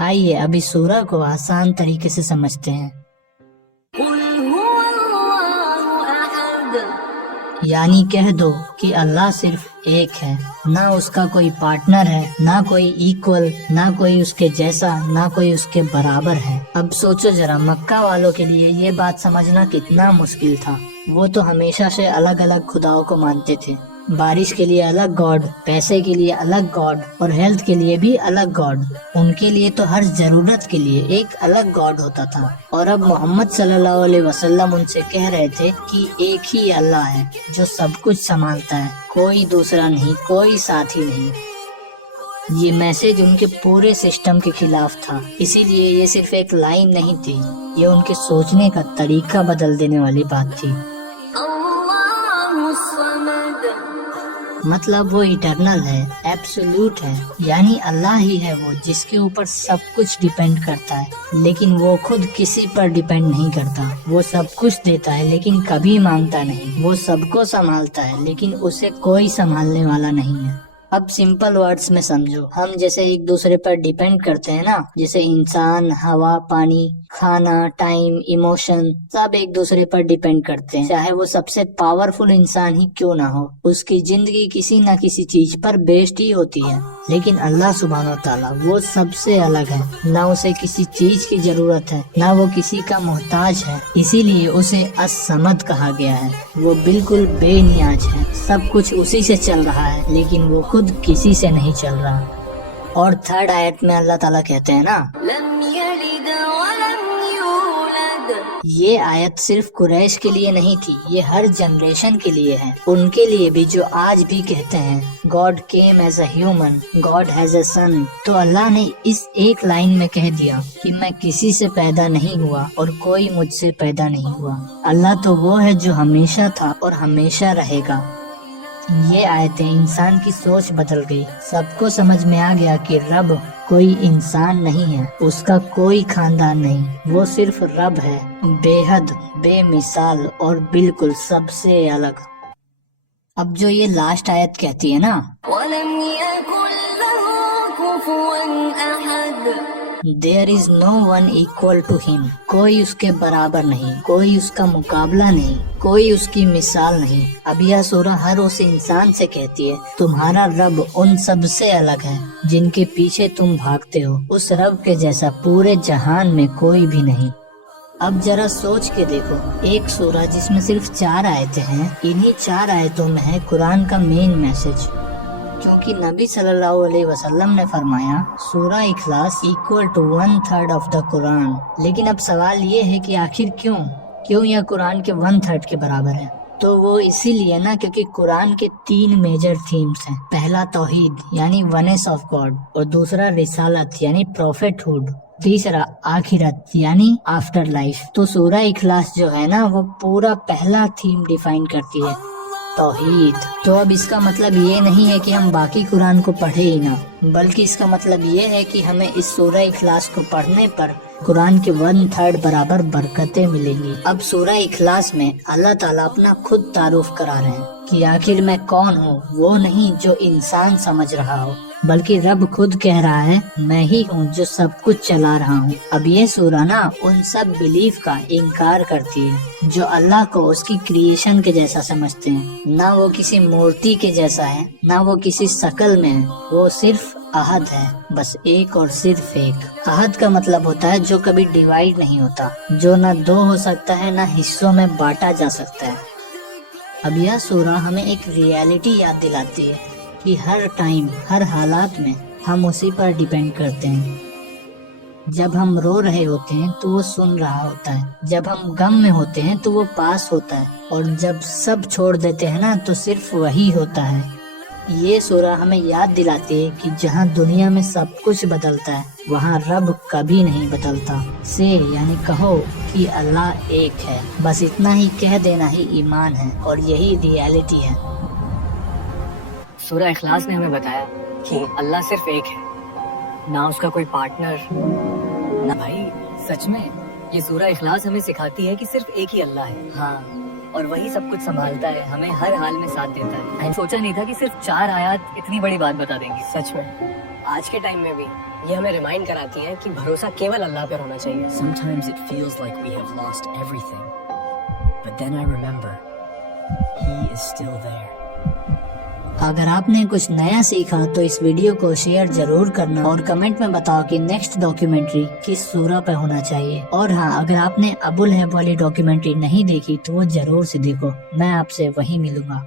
آئیے اب اس سورہ کو آسان طریقے سے سمجھتے ہیں۔ یعنی کہہ دو کہ اللہ صرف ایک ہے، نہ اس کا کوئی پارٹنر ہے، نہ کوئی ایکول، نہ کوئی اس کے جیسا، نہ کوئی اس کے برابر ہے۔ اب سوچو ذرا، مکہ والوں کے لیے یہ بات سمجھنا کتنا مشکل تھا۔ وہ تو ہمیشہ سے الگ الگ خداؤں کو مانتے تھے، بارش کے لیے الگ گاڈ، پیسے کے لیے الگ گاڈ، اور ہیلتھ کے لیے بھی الگ گاڈ۔ ان کے لیے تو ہر ضرورت کے لیے ایک الگ گاڈ ہوتا تھا، اور اب محمد صلی اللہ علیہ وسلم ان سے کہہ رہے تھے کہ ایک ہی اللہ ہے جو سب کچھ سنبھالتا ہے، کوئی دوسرا نہیں، کوئی ساتھی نہیں۔ یہ میسج ان کے پورے سسٹم کے خلاف تھا، اسی لیے یہ صرف ایک لائن نہیں تھی، یہ ان کے سوچنے کا طریقہ بدل دینے والی بات تھی۔ مطلب وہ ایٹرنل ہے، ایبسولوٹ ہے، یعنی اللہ ہی ہے وہ جس کے اوپر سب کچھ ڈیپینڈ کرتا ہے، لیکن وہ خود کسی پر ڈیپینڈ نہیں کرتا۔ وہ سب کچھ دیتا ہے لیکن کبھی مانگتا نہیں، وہ سب کو سنبھالتا ہے لیکن اسے کوئی سنبھالنے والا نہیں ہے۔ اب سمپل ورڈز میں سمجھو، ہم جیسے ایک دوسرے پر ڈیپینڈ کرتے ہیں نا، جیسے انسان، ہوا، پانی، کھانا، ٹائم، ایموشن، سب ایک دوسرے پر ڈیپینڈ کرتے ہیں، چاہے وہ سب سے پاورفل انسان ہی کیوں نہ ہو، اس کی زندگی کسی نہ کسی چیز پر بیسڈ ہی ہوتی ہے۔ لیکن اللہ سبحانہ و تعالیٰ وہ سب سے الگ ہے، نہ اسے کسی چیز کی ضرورت ہے، نہ وہ کسی کا محتاج ہے، اسی لیے اسے الصمد کہا گیا ہے۔ وہ بالکل بے نیاز ہے، سب کچھ اسی سے چل رہا ہے لیکن وہ خود کسی سے نہیں چل رہا۔ اور تھرڈ آیت میں اللہ تعالیٰ کہتے ہیں نا، یہ آیت صرف قریش کے لیے نہیں تھی، یہ ہر جنریشن کے لیے ہے، ان کے لیے بھی جو آج بھی کہتے ہیں God came as a human, God has a son. تو اللہ نے اس ایک لائن میں کہہ دیا کہ میں کسی سے پیدا نہیں ہوا اور کوئی مجھ سے پیدا نہیں ہوا۔ اللہ تو وہ ہے جو ہمیشہ تھا اور ہمیشہ رہے گا۔ یہ آیتیں انسان کی سوچ بدل گئی، سب کو سمجھ میں آ گیا کہ رب کوئی انسان نہیں ہے، اس کا کوئی خاندان نہیں، وہ صرف رب ہے، بے حد، بے مثال اور بالکل سب سے الگ۔ اب جو یہ لاسٹ آیت کہتی ہے نا، وَلَمْ يَكُنْ لَهُ كُفُوًا أَحَدٌ، There is no one equal to him، کوئی اس کے برابر نہیں، کوئی اس کا مقابلہ نہیں، کوئی اس کی مثال نہیں۔ اب یہ سورہ ہر اس انسان سے کہتی ہے تمہارا رب ان سب سے الگ ہے جن کے پیچھے تم بھاگتے ہو، اس رب کے جیسا پورے جہان میں کوئی بھی نہیں۔ اب ذرا سوچ کے دیکھو، ایک سورہ جس میں صرف 4 آیتیں ہیں، انہی 4 آیتوں میں ہے قرآن کا مین میسج، کیونکہ نبی صلی اللہ علیہ وسلم نے فرمایا سورہ اخلاص equal to 1/3 آف دا قرآن۔ لیکن اب سوال یہ ہے کہ آخر کیوں یہ قرآن کے 1/3 کے برابر ہے؟ تو وہ اسی لیے نا کیونکہ قرآن کے 3 میجر تھیمز ہیں۔ پہلا توحید یعنی ونس آف گاڈ، اور دوسرا رسالت یعنی پروفیٹ ہوڈ، تیسرا آخرت یعنی آفٹر لائف۔ تو سورہ اخلاص جو ہے نا وہ پورا پہلا تھیم ڈیفائن کرتی ہے، توحید۔ تو اب اس کا مطلب یہ نہیں ہے کہ ہم باقی قرآن کو پڑھے ہی نہ، بلکہ اس کا مطلب یہ ہے کہ ہمیں اس سورہ اخلاص کو پڑھنے پر قرآن کے 1/3 برابر برکتیں ملیں گی۔ اب سورہ اخلاص میں اللہ تعالیٰ اپنا خود تعارف کرا رہے ہیں کہ آخر میں کون ہوں، وہ نہیں جو انسان سمجھ رہا ہو، بلکہ رب خود کہہ رہا ہے میں ہی ہوں جو سب کچھ چلا رہا ہوں۔ اب یہ سورہ نا ان سب بلیف کا انکار کرتی ہے جو اللہ کو اس کی کریشن کے جیسا سمجھتے ہیں، نہ وہ کسی مورتی کے جیسا ہے، نہ وہ کسی شکل میں ہے، وہ صرف احد ہے، بس ایک اور صرف ایک۔ احد کا مطلب ہوتا ہے جو کبھی ڈیوائیڈ نہیں ہوتا، جو نہ 2 ہو سکتا ہے، نہ حصوں میں بانٹا جا سکتا ہے۔ اب یہ سورہ ہمیں ایک ریالٹی یاد دلاتی ہے کہ ہر ٹائم، ہر حالات میں ہم اسی پر ڈیپینڈ کرتے ہیں۔ جب ہم رو رہے ہوتے ہیں تو وہ سن رہا ہوتا ہے، جب ہم غم میں ہوتے ہیں تو وہ پاس ہوتا ہے، اور جب سب چھوڑ دیتے ہیں نا تو صرف وہی ہوتا ہے۔ یہ سورہ ہمیں یاد دلاتی ہے کہ جہاں دنیا میں سب کچھ بدلتا ہے وہاں رب کبھی نہیں بدلتا۔ سے یعنی کہو کہ اللہ ایک ہے، بس اتنا ہی کہہ دینا ہی ایمان ہے، اور یہی ریالٹی ہے۔ سورہ اخلاص نے ہمیں بتایا کہ اللہ صرف ایک ہے، نہ اس کا کوئی پارٹنر، نہ بھائی سچ میں یہ سورہ اخلاص ہمیں سکھاتی ہے کہ صرف ایک ہی اللہ ہے، ہاں، اور وہی سب کچھ سنبھالتا ہے، ہمیں ہر حال میں ساتھ دیتا ہے۔ میں نے سوچا نہیں تھا کہ صرف 4 آیات اتنی بڑی بات بتا دیں گی۔ سچ میں آج کے ٹائم میں بھی یہ ہمیں ریمائنڈ کراتی ہیں کہ بھروسہ کیول اللہ پر ہونا چاہیے. Sometimes it feels like we have lost everything. But then I remember, He is still there. اگر آپ نے کچھ نیا سیکھا تو اس ویڈیو کو شیئر ضرور کرنا اور کمنٹ میں بتاؤ کہ نیکسٹ ڈاکیومنٹری کس سورہ پہ ہونا چاہیے. اور ہاں، اگر آپ نے ابو لہب والی ڈاکیومنٹری نہیں دیکھی تو وہ ضرور سے دیکھو. میں آپ سے وہیں ملوں گا.